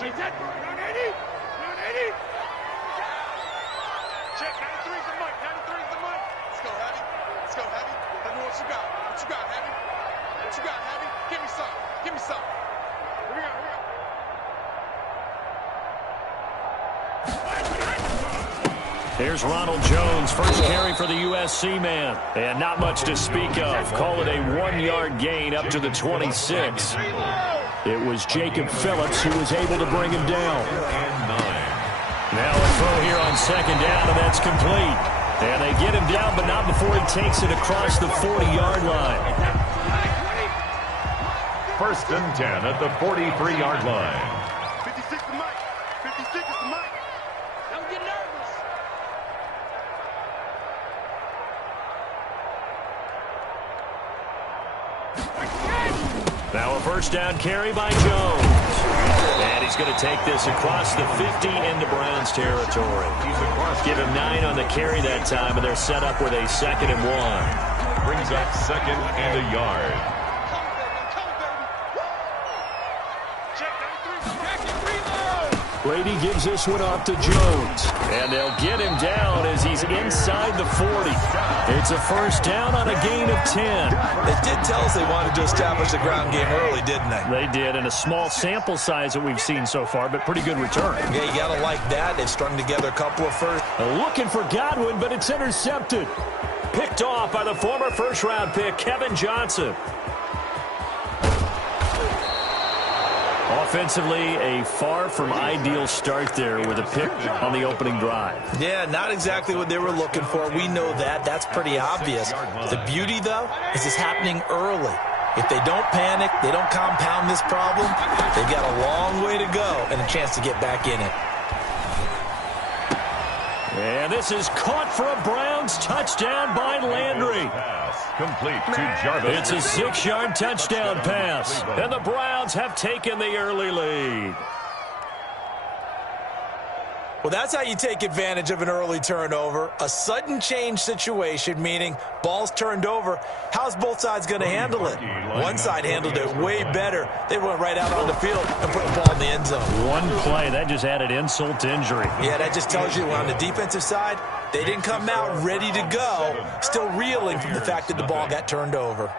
Check 93's the mic. 93's the mic. Let's go, Heavy. Let's go, Heavy. Let me know what you got. What you got, Heavy? What you got, Heavy? Give me some. Give me some. Here we go. Here we go. Here's Ronald Jones, first carry for the USC man. And not much to speak of. Call it a 1-yard gain up to the 26. It was Jacob Phillips who was able to bring him down. Now a throw here on second down, and that's complete. And they get him down, but not before he takes it across the 40-yard line. First and 10 at the 43-yard line. 56 the mic. 56 is the mic. Don't get nervous. Now a first down carry by Jones. And he's going to take this across the 50 into Browns territory. Give him 9 on the carry that time, and they're set up with a 2nd and 1. Brings up 2nd and a yard. Brady gives this one off to Jones. And they'll get him down as he's inside the 40. It's a first down on a gain of 10. They did tell us they wanted to establish the ground game early, didn't they? They did, in a small sample size that we've seen so far, but pretty good return. Yeah, you got to like that. They've strung together a couple of firsts. Looking for Godwin, but it's intercepted. Picked off by the former first-round pick, Kevin Johnson. Offensively, a far from ideal start there with a pick on the opening drive. Yeah, not exactly what they were looking for. We know that. That's pretty obvious. The beauty, though, is it's happening early. If they don't panic, they don't compound this problem, they've got a long way to go and a chance to get back in it. And this is caught for a Browns touchdown by Landry. Complete to Jarvis. It's a 6-yard touchdown pass. And the Browns have taken the early lead. Well, that's how you take advantage of an early turnover. A sudden change situation, meaning ball's turned over. How's both sides going to handle it? One side handled it way better. They went right out on the field and put the ball in the end zone. One play, that just added insult to injury. Yeah, that just tells you on the defensive side, they didn't come out ready to go, still reeling from the fact that the ball got turned over.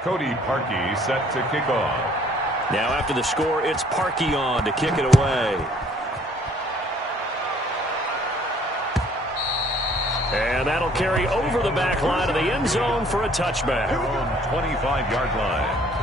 Cody Parkey set to kick off. Now after the score, it's Parkey on to kick it away. And that'll carry over the back line of the end zone for a touchback. 25-yard line.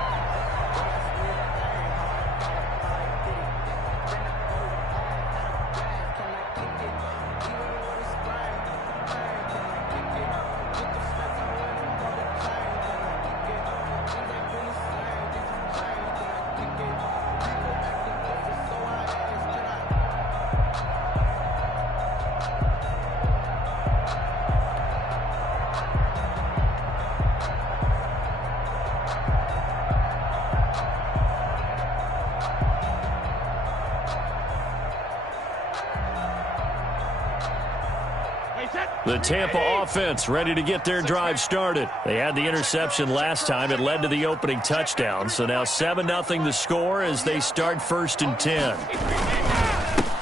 The Tampa offense ready to get their drive started. They had the interception last time. It led to the opening touchdown. So now 7-0 the score as they start 1st and 10.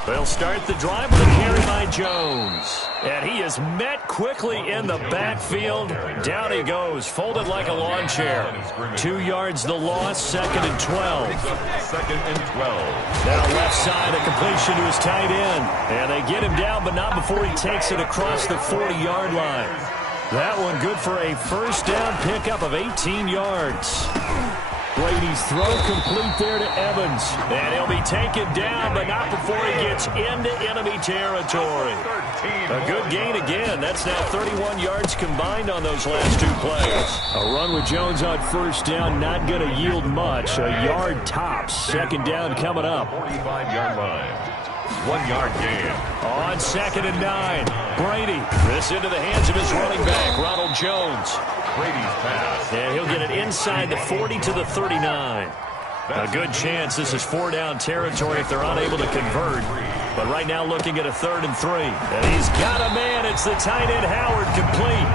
They'll start the drive with a carry by Jones. And he is met quickly in the backfield. Down he goes, folded like a lawn chair. 2 yards the loss, 2nd and 12. 2nd and 12. Now left side, a completion to his tight end. And they get him down, but not before he takes it across the 40-yard line. That one good for a first down pickup of 18 yards. Brady's throw complete there to Evans. And he'll be taken down, but not before he gets into enemy territory. A good gain again. That's now 31 yards combined on those last 2 plays. A run with Jones on first down, not going to yield much. A yard tops. 2nd down coming up. 45-yard line. 1-yard gain. On 2nd and 9. Brady. This into the hands of his running back, Ronald Jones. Brady's pass. And he'll get it inside the 40 to the 39. A good chance this is 4-down territory if they're unable to convert. But right now looking at a 3rd and 3. And he's got a man. It's the tight end Howard complete.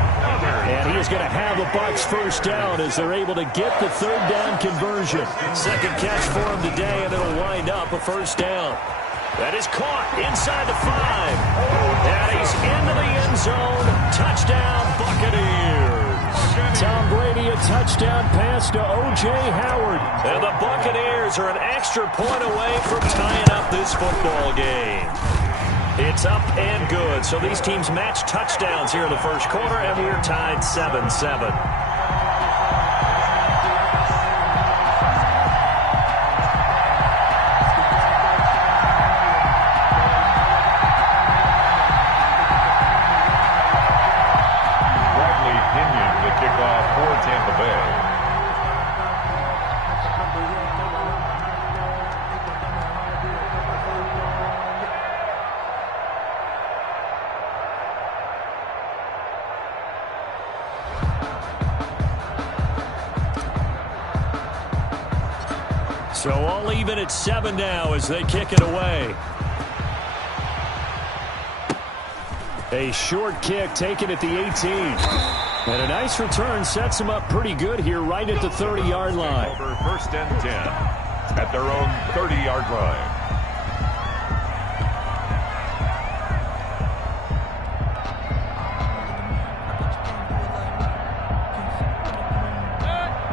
And he is going to have the Bucs first down as they're able to get the 3rd down conversion. Second catch for him today, and it'll wind up a first down. That is caught inside the 5. And he's into the end zone. Touchdown, Buccaneers. Tom Brady, a touchdown pass to O.J. Howard. And the Buccaneers are an extra point away from tying up this football game. It's up and good. So these teams match touchdowns here in the first quarter, and we're tied 7-7. Tampa Bay. So all even at 7 now as they kick it away. A short kick taken at the 18. And a nice return sets them up pretty good here right at the 30-yard line. Over 1st and 10 at their own 30-yard line.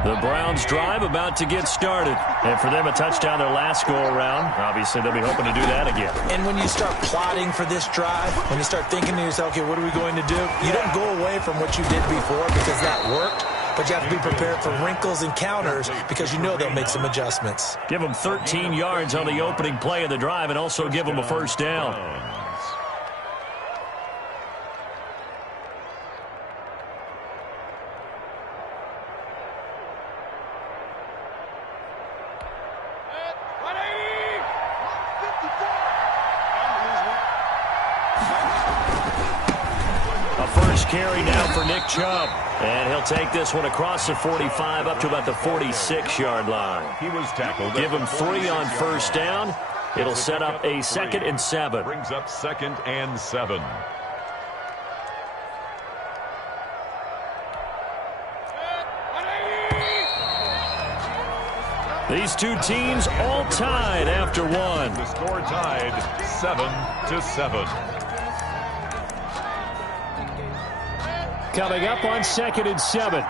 The Browns drive about to get started. And for them, a touchdown their last go-around. Obviously, they'll be hoping to do that again. And when you start plotting for this drive, when you start thinking to yourself, okay, what are we going to do? You don't go away from what you did before because that worked. But you have to be prepared for wrinkles and counters because you know they'll make some adjustments. Give them 13 yards on the opening play of the drive and also give them a first down. Carry now for Nick Chubb. And he'll take this one across the 45 up to about the 46-yard line. He was tackled. Give him 3 on first down. It'll set up a 2nd and 7. Brings up 2nd and 7. These two teams all tied after one. The score tied 7-7. Coming up on 2nd and 7.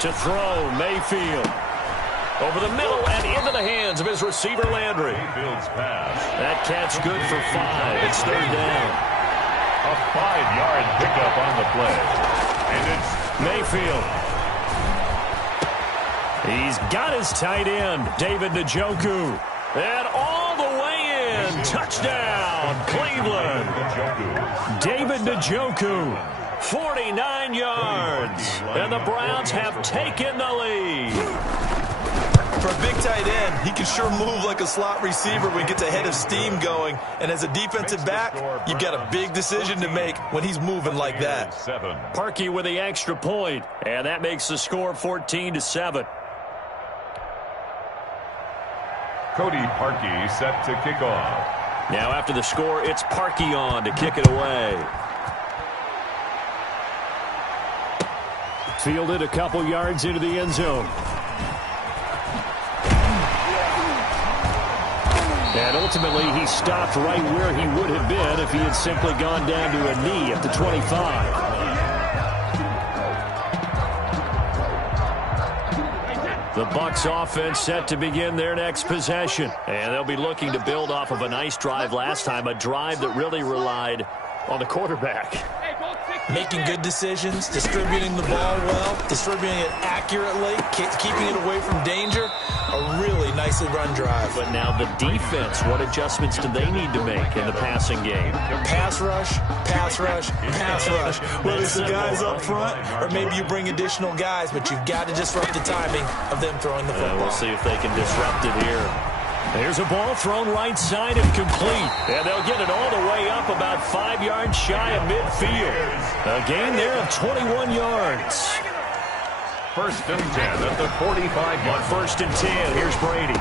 To throw, Mayfield. Over the middle and into the hands of his receiver, Landry. Mayfield's pass. That catch good for 5. It's 3rd down. A 5-yard pickup on the play. And it's Mayfield. He's got his tight end, David Njoku. And all the way in. Touchdown, Cleveland. David Njoku. 49 yards. And the Browns have taken the lead. For a big tight end, he can sure move like a slot receiver when he gets a head of steam going. And as a defensive back, you've got a big decision to make when he's moving like that. Parkey with the extra point, and that makes the score 14-7. Cody Parkey set to kick off. Now after the score, it's Parkey on to kick it away. Fielded a couple yards into the end zone. And ultimately, he stopped right where he would have been if he had simply gone down to a knee at the 25. The Bucs offense set to begin their next possession. And they'll be looking to build off of a nice drive last time, a drive that really relied on the quarterback. Making good decisions, distributing the ball well, distributing it accurately, keeping it away from danger. A really nicely run drive. But now the defense, what adjustments do they need to make in the passing game? Pass rush, pass rush, pass rush. Whether it's the guys up front or maybe you bring additional guys, but you've got to disrupt the timing of them throwing the football. We'll see if they can disrupt it here. There's a ball thrown right side and complete. And they'll get it all the way up about 5 yards shy of midfield. A gain there of 21 yards. first and 10 at the 45-yard. First and 10. Here's Brady.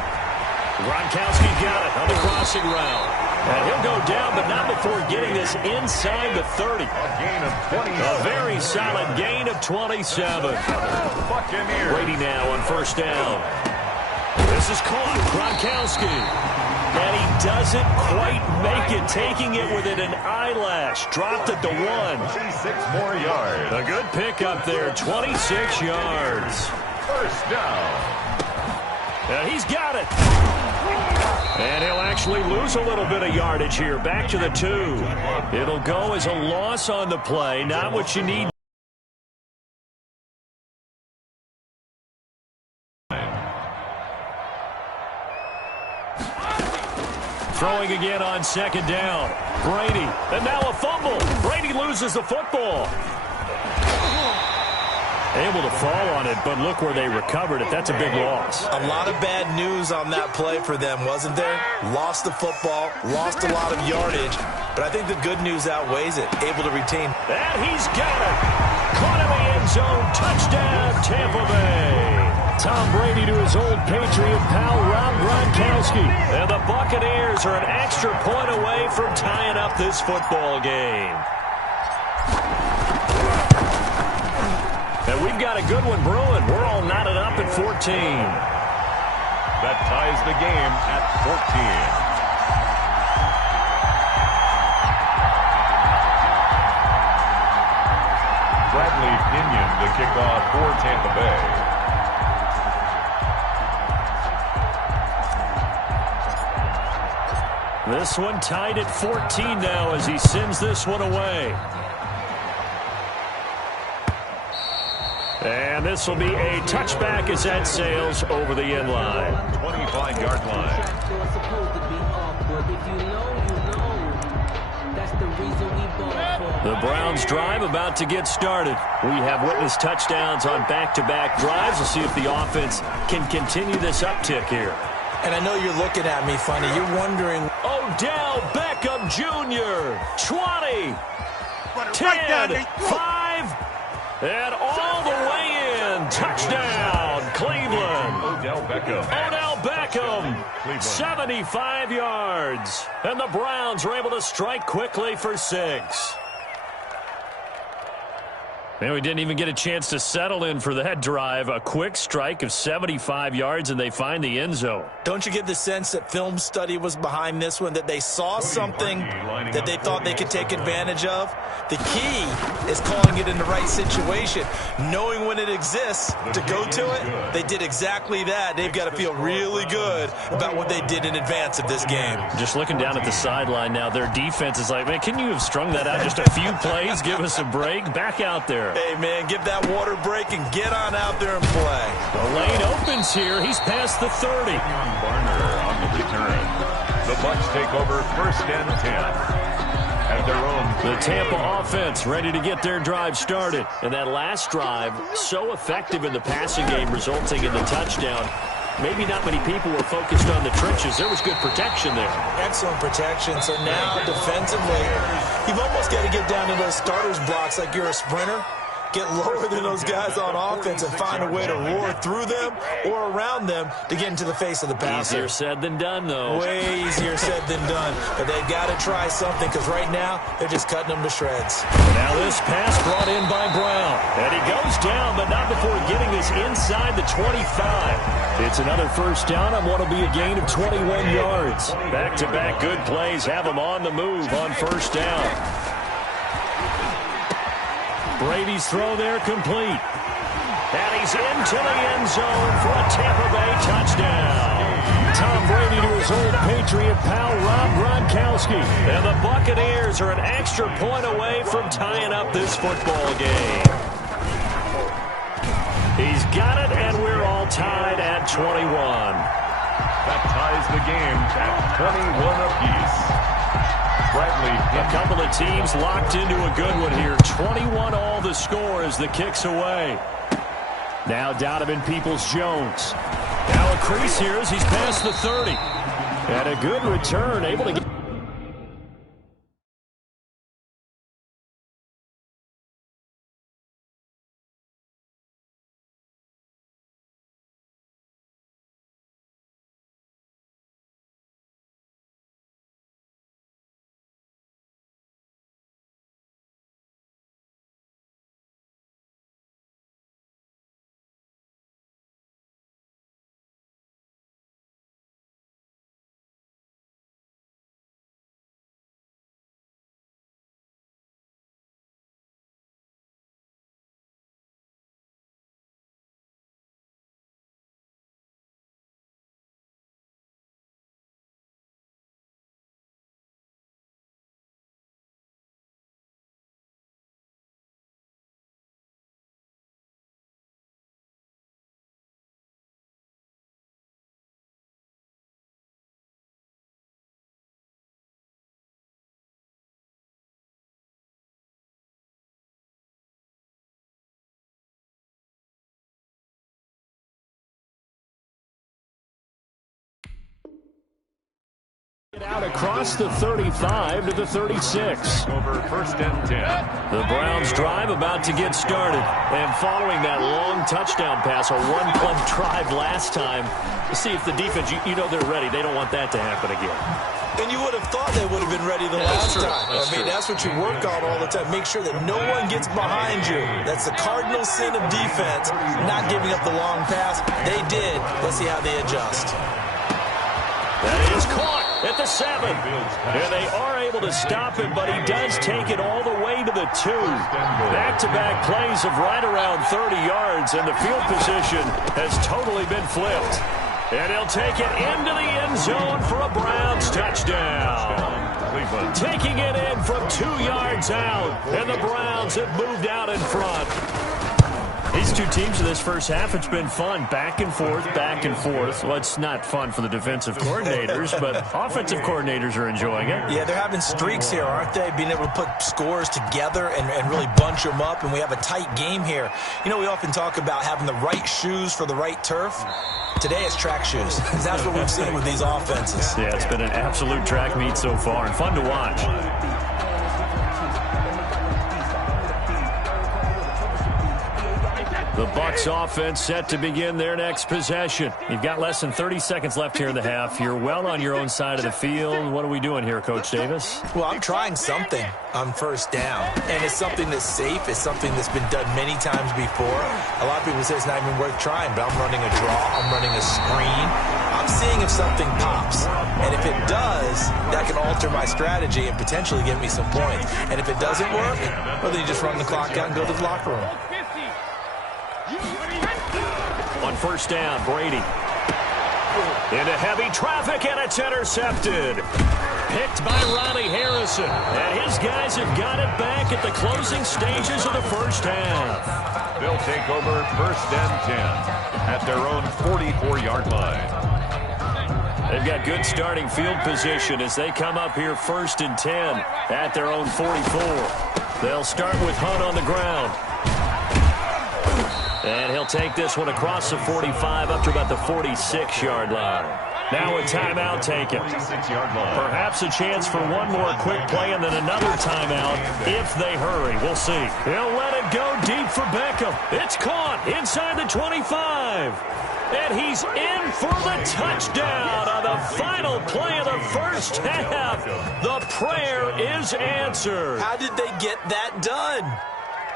Gronkowski got it on the crossing route. And he'll go down, but not before getting this inside the 30. A gain of 20. A very solid gain of 27. Buccaneers. Brady now on first down. This is caught. Gronkowski. And he doesn't quite make it, taking it within an eyelash. Dropped at the 1. 26 more yards. A good pickup there, 26 yards. First down. And he's got it. And he'll actually lose a little bit of yardage here. Back to the 2. It'll go as a loss on the play. Not what you need. Throwing again on second down. Brady. And now a fumble. Brady loses the football. Able to fall on it, but look where they recovered it. That's a big loss. A lot of bad news on that play for them, wasn't there? Lost the football, lost a lot of yardage, but I think the good news outweighs it. Able to retain. And he's got it. Caught in the end zone. Touchdown, Tampa Bay. Tom Brady to his old Patriot pal, Rob Gronkowski. And the Buccaneers are an extra point away from tying up this football game. And we've got a good one brewing. We're all knotted up at 14. That ties the game at 14. Bradley Pinion the kickoff for Tampa Bay. This one tied at 14 now as he sends this one away. And this will be a touchback as that sails over the end line. 25-yard line. The Browns drive about to get started. We have witnessed touchdowns on back-to-back drives. We'll see if the offense can continue this uptick here. And I know you're looking at me funny. You're wondering. Odell Beckham Jr. 20, 10, 5, and all the way in. Touchdown, Cleveland. Odell Beckham. Odell Beckham, Cleveland. 75 yards. And the Browns were able to strike quickly for 6. Man, we didn't even get a chance to settle in for that drive. A quick strike of 75 yards, and they find the end zone. Don't you get the sense that film study was behind this one, that they saw something that they thought they could take advantage of? The key is calling it in the right situation, knowing when it exists to go to it. They did exactly that. They've got to feel really good about what they did in advance of this game. Just looking down at the sideline now, their defense is like, man, can you have strung that out just a few plays? Give us a break. Back out there. Hey, man, give that water break and get on out there and play. The lane opens here. He's past the 30. Barner on the return. The Bucs take over first and 10 at their own. The Tampa offense ready to get their drive started. And that last drive, so effective in the passing game, resulting in the touchdown. Maybe not many people were focused on the trenches. There was good protection there. Excellent protection. So now, defensively, you've almost got to get down to those starters blocks like you're a sprinter. Get lower than those guys on offense and find a way to roar through them or around them to get into the face of the passer. Easier said than done, though. Way easier said than done. But they've got to try something because right now they're just cutting them to shreds. Now this pass brought in by Brown. And he goes down, but not before getting this inside the 25. It's another first down on what will be a gain of 21 yards. Back-to-back good plays have him on the move on first down. Brady's throw there complete. And he's into the end zone for a Tampa Bay touchdown. Tom Brady to his old Patriot pal, Rob Gronkowski. And the Buccaneers are an extra point away from tying up this football game. He's got it, and we're all tied at 21. That ties the game at 21 apiece. Bradley. A couple of teams locked into a good one here. 21 all the score as the kick's away. Now Donovan Peoples-Jones. Now a crease here as he's past the 30. And a good return, able to get Out across the 35 to the 36. Over first and 10. The Browns drive about to get started. And following that long touchdown pass, a one-play drive last time, to see if the defense, you know they're ready. They don't want that to happen again. And you would have thought they would have been ready the last time. That's what you work on all the time. Make sure that no one gets behind you. That's the cardinal sin of defense, not giving up the long pass. They did. Let's see how they adjust. That is caught at the 7. And they are able to stop him, but he does take it all the way to the 2. Back-to-back plays of right around 30 yards, and the field position has totally been flipped. And he'll take it into the end zone for a Browns touchdown. Taking it in from 2 yards out, and the Browns have moved out in front. These two teams in this first half, it's been fun. Back and forth, back and forth. Well, it's not fun for the defensive coordinators, but offensive coordinators are enjoying it. Yeah, they're having streaks here, aren't they? Being able to put scores together and really bunch them up, and we have a tight game here. You know, we often talk about having the right shoes for the right turf. Today it's track shoes. That's what we've seen with these offenses. Yeah, it's been an absolute track meet so far, and fun to watch. The Bucs offense set to begin their next possession. You've got less than 30 seconds left here in the half. You're well on your own side of the field. What are we doing here, Coach Davis? Well, I'm trying something on first down, and it's something that's safe. It's something that's been done many times before. A lot of people say it's not even worth trying, but I'm running a draw. I'm running a screen. I'm seeing if something pops, and if it does, that can alter my strategy and potentially give me some points. And if it doesn't work, well, then you just run the clock out and go to the locker room. On first down, Brady. Into heavy traffic, and it's intercepted. Picked by Ronnie Harrison. And his guys have got it back at the closing stages of the first half. They'll take over first and 10 at their own 44-yard line. They've got good starting field position as they come up here first and 10 at their own 44. They'll start with Hunt on the ground. And he'll take this one across the 45 up to about the 46-yard line. Now a timeout taken. Perhaps a chance for one more quick play and then another timeout if they hurry. We'll see. He'll let it go deep for Beckham. It's caught inside the 25. And he's in for the touchdown on the final play of the first half. The prayer is answered. How did they get that done?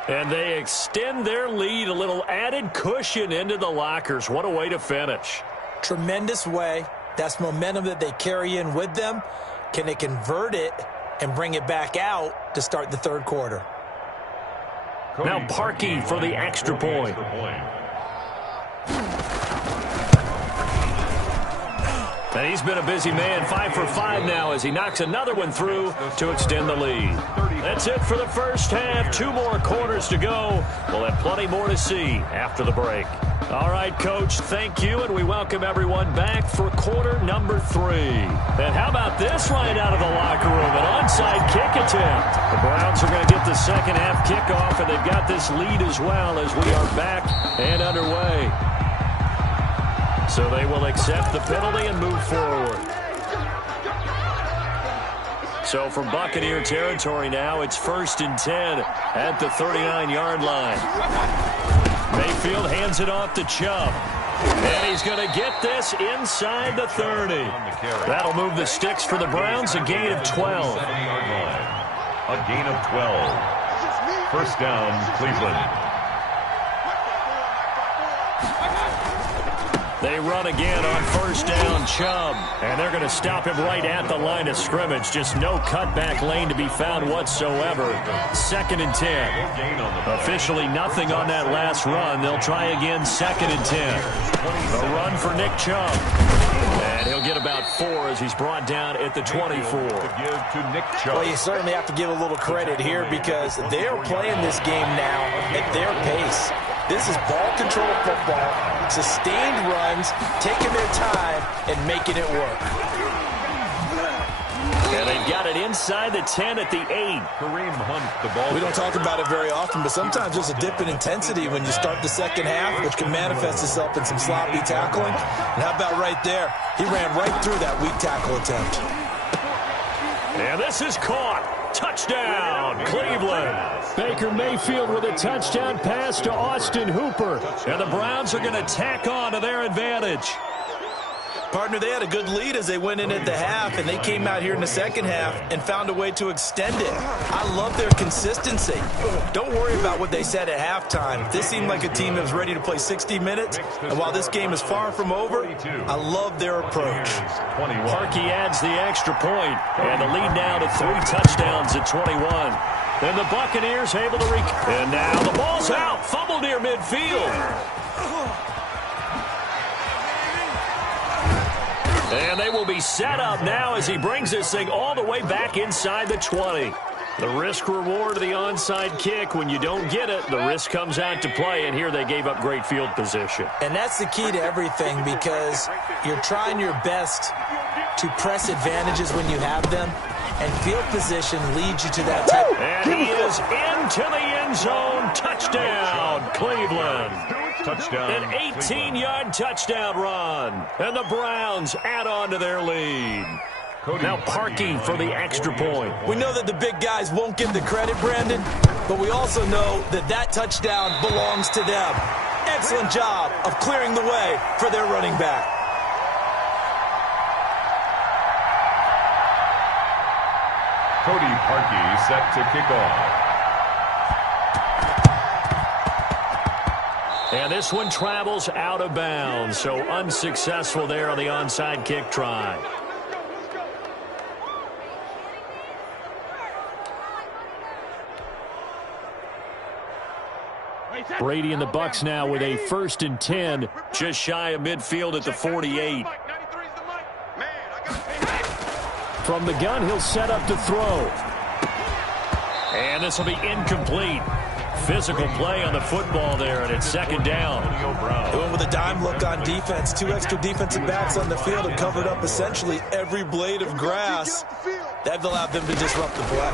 And they extend their lead, a little added cushion into the lockers. What a way to finish. Tremendous way. That's momentum that they carry in with them. Can they convert it and bring it back out to start the third quarter? Now Parkey for the extra point. And he's been a busy man, 5 for 5 now as he knocks another one through to extend the lead. That's it for the first half. 2 more quarters to go. We'll have plenty more to see after the break. All right, Coach, thank you, and we welcome everyone back for quarter number 3. And how about this right out of the locker room, an onside kick attempt. The Browns are going to get the second half kickoff, and they've got this lead as well as we are back and underway. So they will accept the penalty and move forward. So from Buccaneer territory now, it's first and 10 at the 39-yard line. Mayfield hands it off to Chubb. And he's going to get this inside the 30. That'll move the sticks for the Browns, a gain of 12. A gain of 12. First down, Cleveland. They run again on first down, Chubb. And they're going to stop him right at the line of scrimmage. Just no cutback lane to be found whatsoever. Second and 10. Officially nothing on that last run. They'll try again, second and 10. A run for Nick Chubb. And he'll get about 4 as he's brought down at the 24. Well, you certainly have to give a little credit here because they're playing this game now at their pace. This is ball control football, sustained runs, taking their time and making it work. And they've got it inside the 10 at the 8. Kareem Hunt, the ball. We don't talk about it very often, but sometimes there's a dip in intensity when you start the second half, which can manifest itself in some sloppy tackling. And how about right there? He ran right through that weak tackle attempt. And this is caught. Touchdown, Cleveland. Baker Mayfield with a touchdown pass to Austin Hooper. And the Browns are going to tack on to their advantage. Partner, they had a good lead as they went in at the half, and they came out here in the second half and found a way to extend it. I love their consistency. Don't worry about what they said at halftime. This seemed like a team that was ready to play 60 minutes, and while this game is far from over, I love their approach. Parkey adds the extra point, and the lead now to 3 touchdowns at 21. And the Buccaneers able to and now the ball's out, fumbled near midfield. And they will be set up now as he brings this thing all the way back inside the 20. The risk-reward of the onside kick, when you don't get it, the risk comes out to play, and here they gave up great field position. And that's the key to everything, because you're trying your best to press advantages when you have them, and field position leads you to that type. And he is into the end zone. Touchdown, Cleveland. Touchdown. An 18-yard touchdown run. And the Browns add on to their lead. Now Parkey for the extra point. We know that the big guys won't get the credit, Brandon, but we also know that that touchdown belongs to them. Excellent job of clearing the way for their running back. Cody Parkey set to kick off. And this one travels out of bounds, so unsuccessful there on the onside kick try. Brady and the Bucs now with a 1st and 10, just shy of midfield at the 48. From the gun, he'll set up to throw. And this will be incomplete. Physical play on the football there, and it's 2nd down. Going with a dime look on defense. 2 extra defensive backs on the field and covered up essentially every blade of grass. That allowed them to disrupt the play.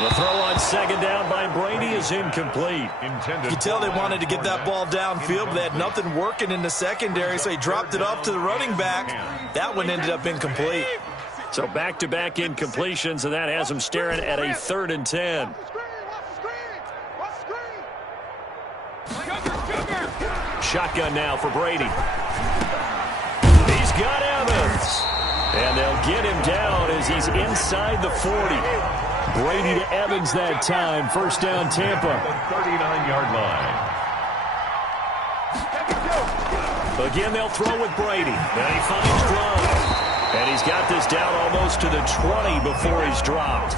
The throw on 2nd down by Brady is incomplete. You can tell they wanted to get that ball downfield, but they had nothing working in the secondary, so he dropped it off to the running back. That one ended up incomplete. So back-to-back incompletions, and that has them staring at a 3rd and 10. Shotgun now for Brady. He's got Evans. And they'll get him down as he's inside the 40. Brady to Evans that time. 1st down, Tampa. 39-yard line. Again, they'll throw with Brady. And he finds Gronk. And he's got this down almost to the 20 before he's dropped.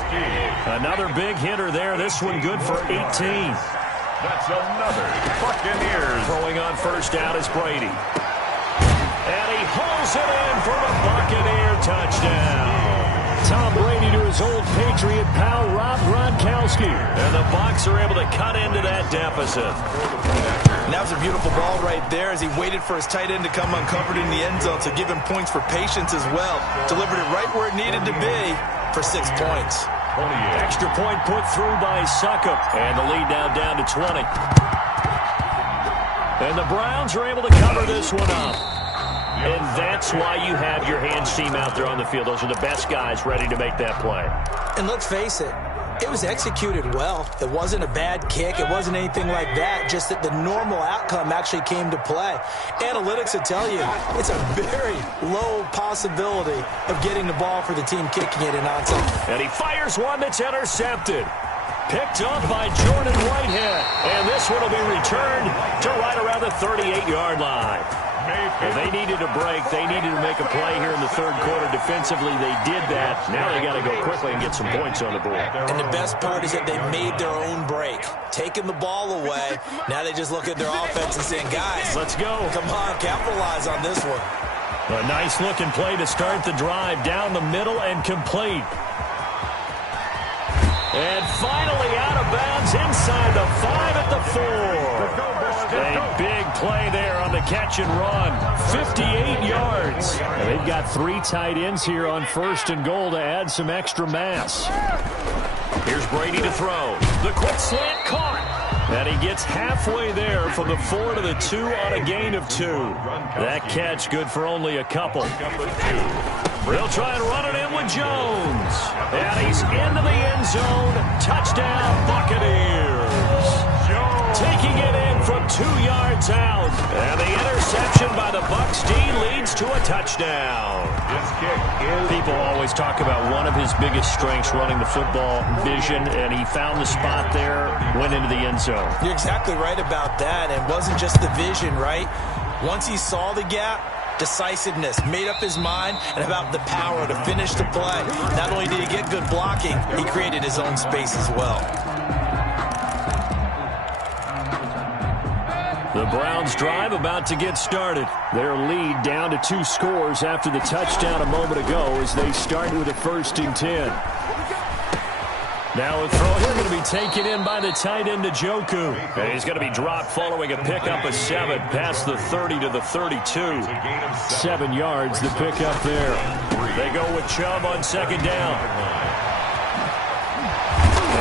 Another big hitter there. This one good for 18. That's another Buccaneers. Throwing on 1st down is Brady. And he hauls it in for the Buccaneer touchdown. Tom Brady to his old Patriot pal, Rob Gronkowski. And the Bucs are able to cut into that deficit. And that was a beautiful ball right there as he waited for his tight end to come uncovered in the end zone, so give him points for patience as well. Delivered it right where it needed to be for 6 points. Extra point put through by Succop. And the lead now down to 20. And the Browns are able to cover this one up. And that's why you have your hands team out there on the field. Those are the best guys ready to make that play. And let's face it, it was executed well. It wasn't a bad kick. It wasn't anything like that. Just that the normal outcome actually came to play. Analytics will tell you it's a very low possibility of getting the ball for the team kicking it in onside. And he fires one that's intercepted. Picked up by Jordan Whitehead. And this one will be returned to right around the 38-yard line. And they needed a break. They needed to make a play here in the 3rd quarter. Defensively, they did that. Now they got to go quickly and get some points on the board. And the best part is that they made their own break. Taking the ball away. Now they just look at their offense and saying, guys, let's go. Come on, capitalize on this one. A nice-looking play to start the drive. Down the middle and complete. And finally out of bounds inside the 5 at the 4. A big play there on the catch and run. 58 yards. And they've got 3 tight ends here on 1st and goal to add some extra mass. Here's Brady to throw. The quick slant caught. And he gets halfway there from the 4 to the 2 on a gain of 2. That catch good for only a couple. They'll try and run it in with Jones. And he's into the end zone. Touchdown, Buccaneers. Taking it in from 2 yards out. And the interception by the Bucs D leads to a touchdown. This kick is... People always talk about one of his biggest strengths, running the football, vision, and he found the spot there, went into the end zone. You're exactly right about that. And it wasn't just the vision, right? Once he saw the gap, decisiveness, made up his mind, and about the power to finish the play. Not only did he get good blocking, he created his own space as well. The Browns drive about to get started. Their lead down to 2 scores after the touchdown a moment ago as they start with a 1st and 10. Now a throw here going to be taken in by the tight end Njoku. And he's going to be dropped following a pickup of 7 past the 30 to the 32. 7 yards the pickup there. They go with Chubb on 2nd down.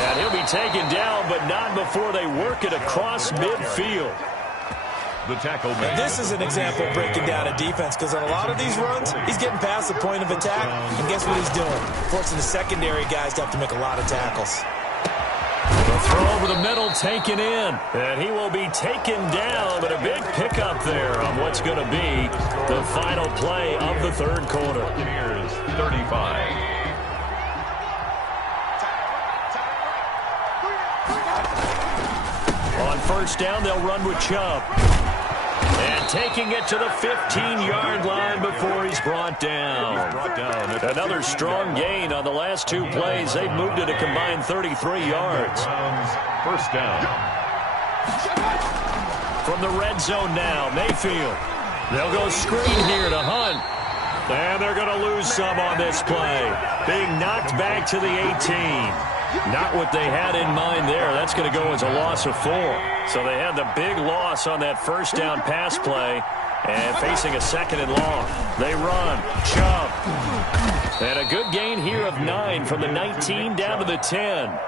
And he'll be taken down, but not before they work it across midfield. The tackle man. This is an example of breaking down a defense, because on a lot of these runs, he's getting past the point of attack, and guess what he's doing? Forcing the secondary guys to have to make a lot of tackles. The throw over the middle taken in, and he will be taken down, but a big pickup there on what's going to be the final play of the 3rd quarter. Here's 35. On 1st down, they'll run with Chubb. And taking it to the 15-yard line before he's brought down. Another strong gain on the last 2 plays. They've moved it a combined 33 yards. 1st down. From the red zone now, Mayfield. They'll go screen here to Hunt. And they're going to lose some on this play. Being knocked back to the 18. Not what they had in mind there. That's going to go as a loss of 4. So they had the big loss on that 1st down pass play and facing a 2nd and long. They run. Chubb. And a good gain here of 9 from the 19 down to the 10.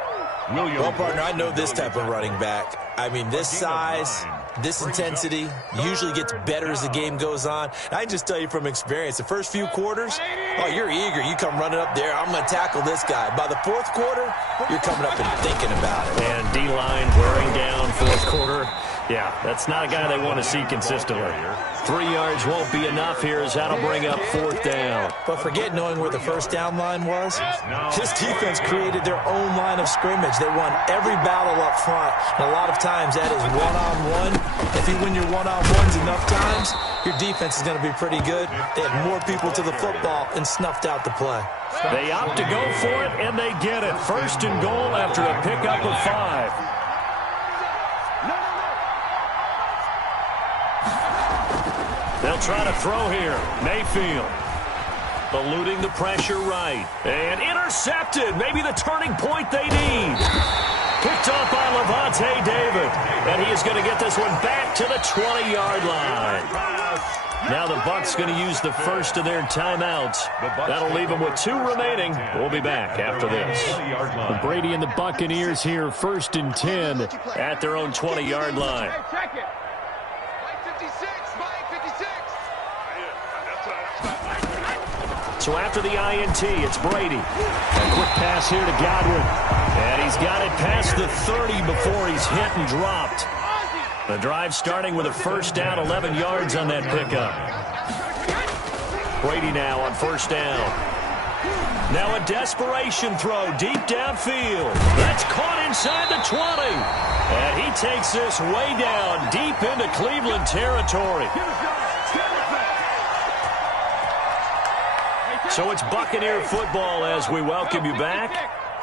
Well, partner, I know this type of running back. I mean, this size, this intensity usually gets better as the game goes on. I can just tell you from experience, the first few quarters, oh, you're eager. You come running up there, I'm going to tackle this guy. By the 4th quarter, you're coming up and thinking about it. And D-line wearing down 4th quarter. Yeah, that's not a guy they want to see consistently. 3 yards won't be enough here as that'll bring up 4th down. But forget knowing where the 1st down line was. This defense created their own line of scrimmage. They won every battle up front. And a lot of times that is one-on-one. If you win your one-on-ones enough times, your defense is going to be pretty good. They had more people to the football and snuffed out the play. They opt to go for it, and they get it. 1st and goal after a pickup of 5. They'll try to throw here. Mayfield eluding the pressure right. And intercepted. Maybe the turning point they need. Picked off by Levante David. And he is going to get this one back to the 20-yard line. Now the Bucs going to use the 1st of their timeouts. That'll leave them with 2 remaining. We'll be back after this. Brady and the Buccaneers here, 1st and 10 at their own 20-yard line. So after the INT, it's Brady. A quick pass here to Godwin. And he's got it past the 30 before he's hit and dropped. The drive starting with a 1st down, 11 yards on that pickup. Brady now on 1st down. Now a desperation throw deep downfield. That's caught inside the 20. And he takes this way down deep into Cleveland territory. So it's Buccaneer football as we welcome you back.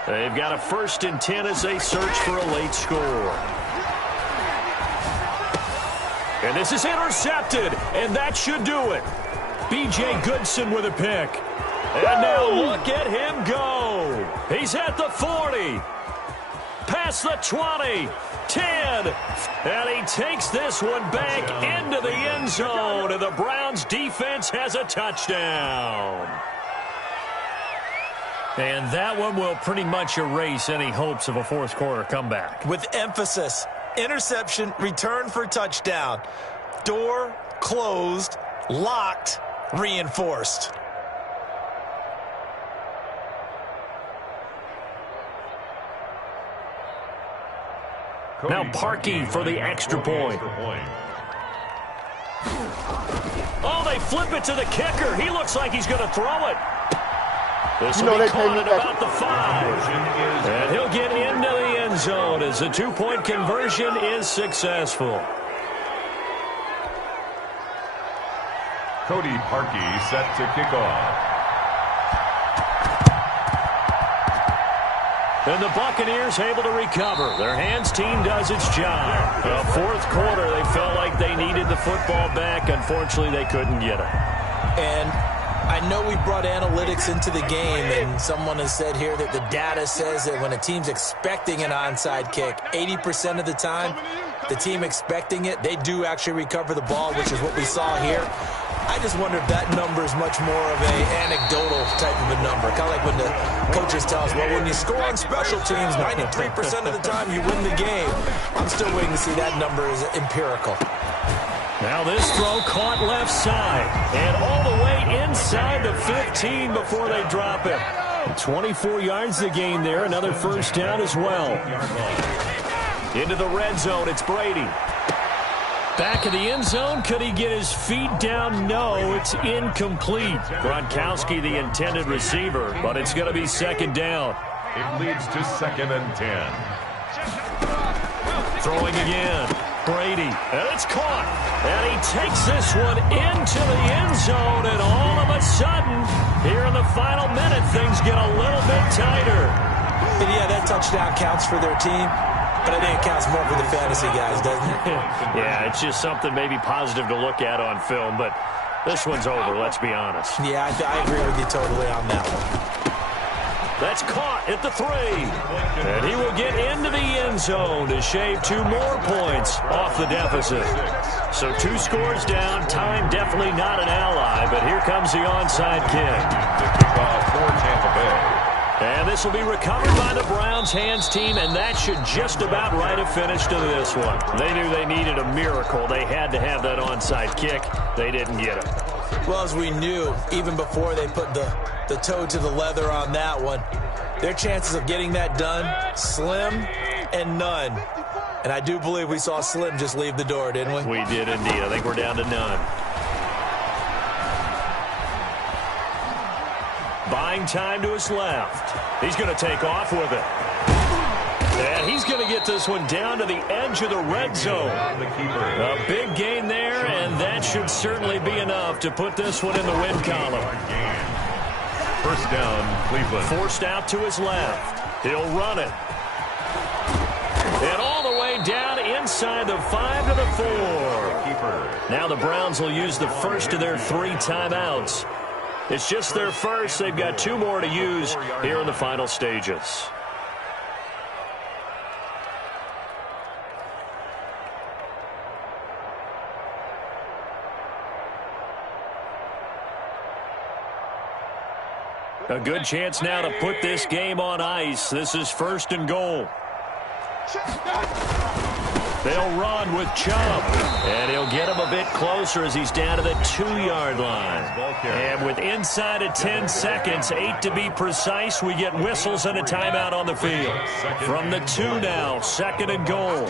They've got a 1st and 10 as they search for a late score. And this is intercepted, and that should do it. B.J. Goodson with a pick. And now look at him go. He's at the 40. Past the 20. 10. And he takes this one back into the end zone, and the Browns defense has a touchdown. And that one will pretty much erase any hopes of a 4th quarter comeback. With emphasis, interception, return for touchdown. Door closed, locked, reinforced. Now Parkey for the extra point. Oh, they flip it to the kicker. He looks like he's going to throw it. This will be caught at about the 5. And he'll get into the end zone as the 2-point conversion is successful. Cody Parkey set to kick off. And the Buccaneers able to recover. Their hands team does its job. The fourth quarter, they felt like they needed the football back. Unfortunately, they couldn't get it. And I know we brought analytics into the game, and someone has said here that the data says that when a team's expecting an onside kick, 80% of the time, the team expecting it, they do actually recover the ball, which is what we saw here. I just wonder if that number is much more of an anecdotal type of a number. Kind of like when the coaches tell us, well, when you score on special teams, 93% of the time you win the game. I'm still waiting to see that number is empirical. Now this throw caught left side and all the way inside the 15 before they drop it. 24 yards the gain there. Another first down as well. Into the red zone, it's Brady. Back of the end zone, could he get his feet down? No, it's incomplete. Gronkowski, the intended receiver, but it's going to be second down. It leads to 2nd and 10. Throwing again. Brady, and it's caught. And he takes this one into the end zone, and all of a sudden, here in the final minute, things get a little bit tighter. And yeah, that touchdown counts for their team. But I think it counts more for the fantasy guys, doesn't it? Yeah, it's just something maybe positive to look at on film, but this one's over, let's be honest. Yeah, I agree with you totally on that one. That's caught at the 3. And he will get into the end zone to shave 2 more points off the deficit. So 2 scores down, time definitely not an ally, but here comes the onside kick. The kickoff for Tampa Bay. And this will be recovered by the Browns hands team, and that should just about write a finish to this one. They knew they needed a miracle. They had to have that onside kick. They didn't get it. Well, as we knew, even before they put the toe to the leather on that one, their chances of getting that done, slim and none. And I do believe we saw Slim just leave the door, didn't we? We did indeed. I think we're down to none. Buying time to his left. He's going to take off with it. And he's going to get this one down to the edge of the red zone. A big gain there, and that should certainly be enough to put this one in the win column. First down, Cleveland. Forced out to his left. He'll run it. And all the way down inside the 5 to the 4. Now the Browns will use the first of their 3 timeouts. It's just their first. They've got 2 more to use here in the final stages. A good chance now to put this game on ice. This is 1st and goal. They'll run with Chubb, and he'll get him a bit closer as he's down to the 2-yard line. And with inside of 10 seconds, 8 to be precise, we get whistles and a timeout on the field. From the 2 now, 2nd and goal.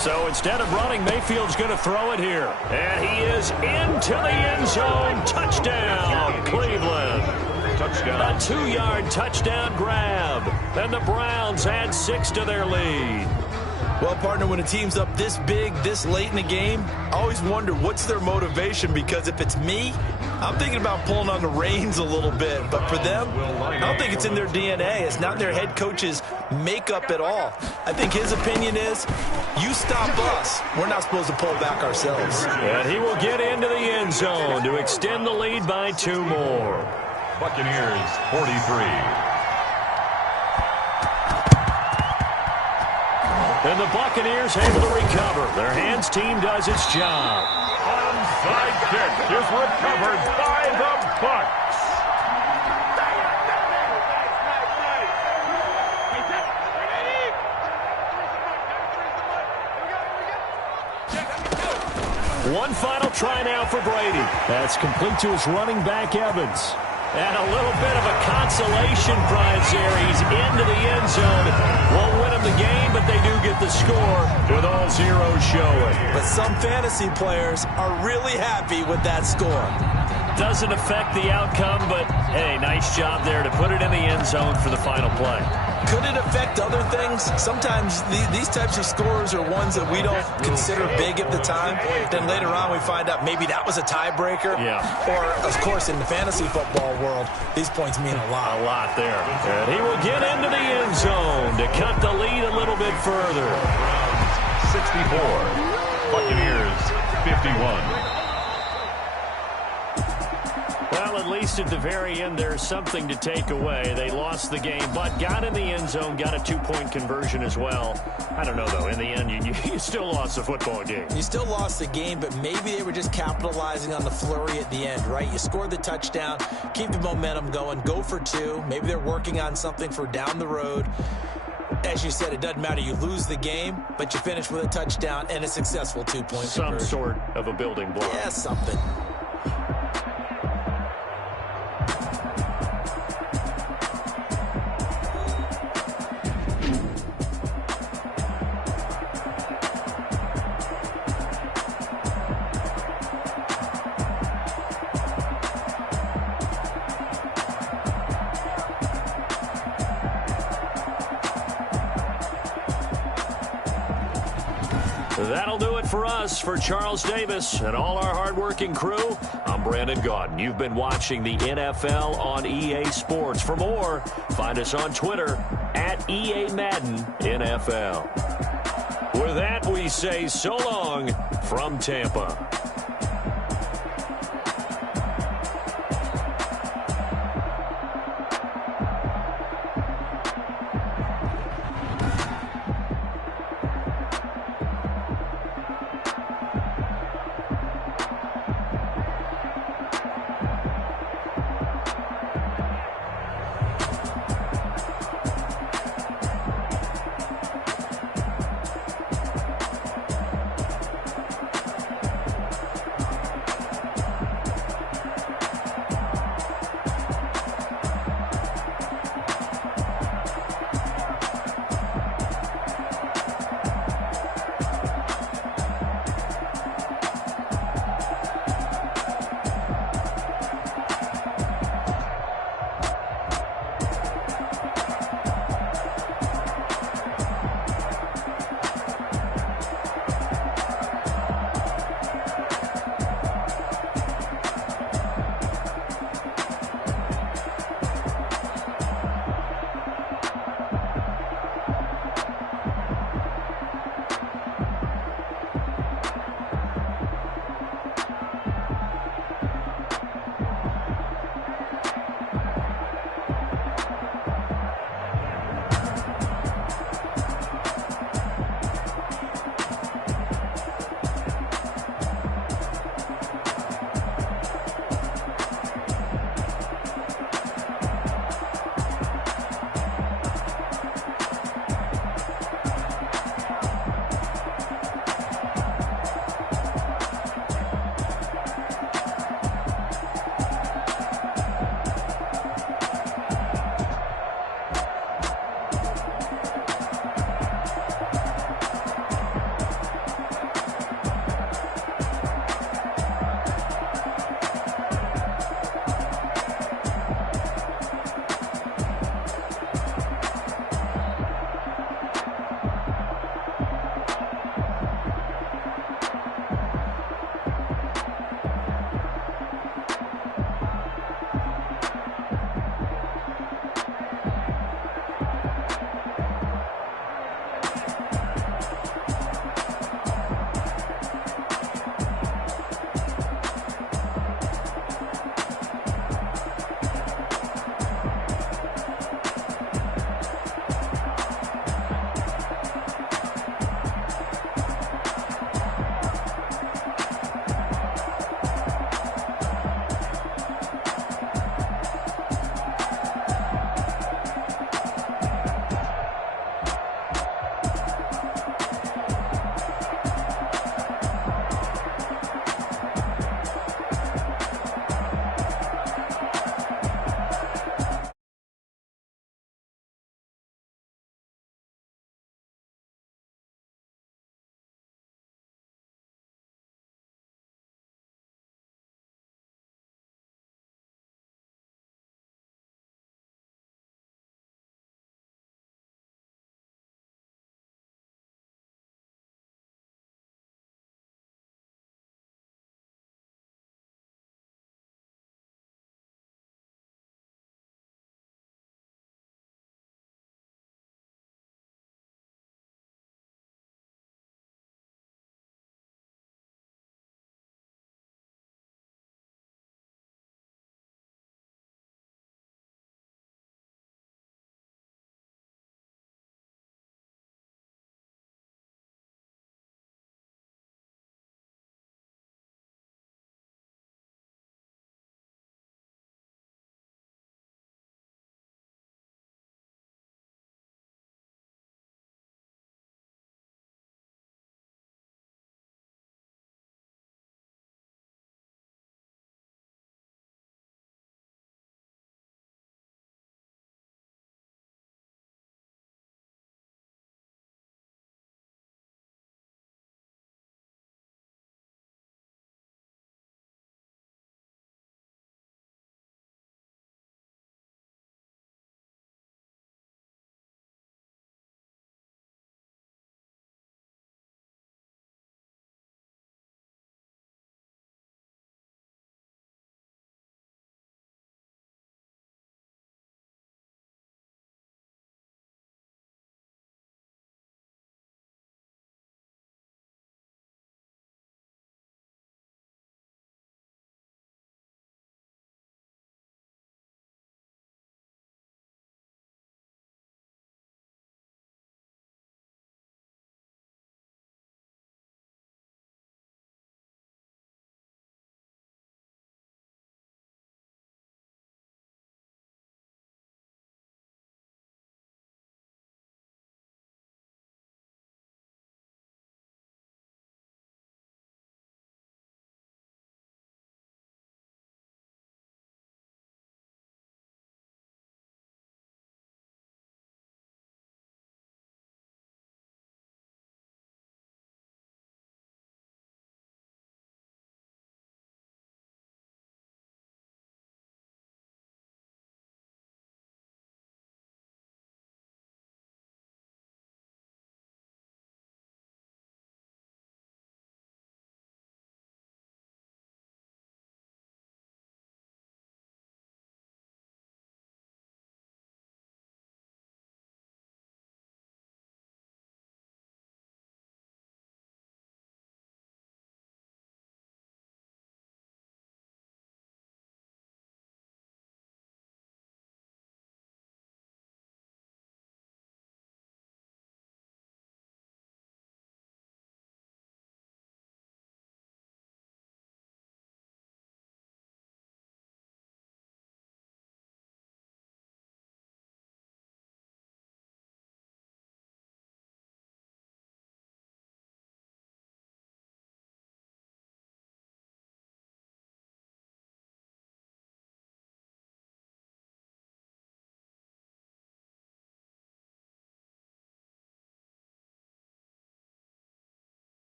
So instead of running, Mayfield's going to throw it here. And he is into the end zone. Touchdown, Cleveland. Touchdown. A 2-yard touchdown grab. And the Browns add 6 to their lead. Well, partner, when a team's up this big, this late in the game, I always wonder what's their motivation, because if it's me, I'm thinking about pulling on the reins a little bit. But for them, I don't think it's in their DNA. It's not their head coach's makeup at all. I think his opinion is, you stop us. We're not supposed to pull back ourselves. And he will get into the end zone to extend the lead by 2 more. Buccaneers 43. And the Buccaneers able to recover. Their hands team does its job. Onside kick is recovered by the Bucs. One final try now for Brady. That's complete to his running back, Evans. And a little bit of a consolation prize there. He's into the end zone. We'll the game, but they do get the score with all zeros showing. But some fantasy players are really happy with that score. Doesn't affect the outcome, but, hey, nice job there to put it in the end zone for the final play. Could it affect other things? Sometimes these types of scores are ones that we don't consider big at the time. Then later on we find out maybe that was a tiebreaker. Yeah. Or, of course, in the fantasy football world, these points mean a lot. A lot there. And he will get into the end zone to cut the lead a little bit further. 64. Buccaneers 51. Well, at least at the very end, there's something to take away. They lost the game, but got in the end zone, got a 2-point conversion as well. I don't know, though. In the end, you still lost the football game. You still lost the game, but maybe they were just capitalizing on the flurry at the end, right? You scored the touchdown, keep the momentum going, go for 2. Maybe they're working on something for down the road. As you said, it doesn't matter. You lose the game, but you finish with a touchdown and a successful 2-point conversion. Some sort of a building block. Yeah, something. That'll do it for us. For Charles Davis and all our hardworking crew, I'm Brandon Gaudin. You've been watching the NFL on EA Sports. For more, find us on Twitter at EA Madden NFL. With that, we say so long from Tampa.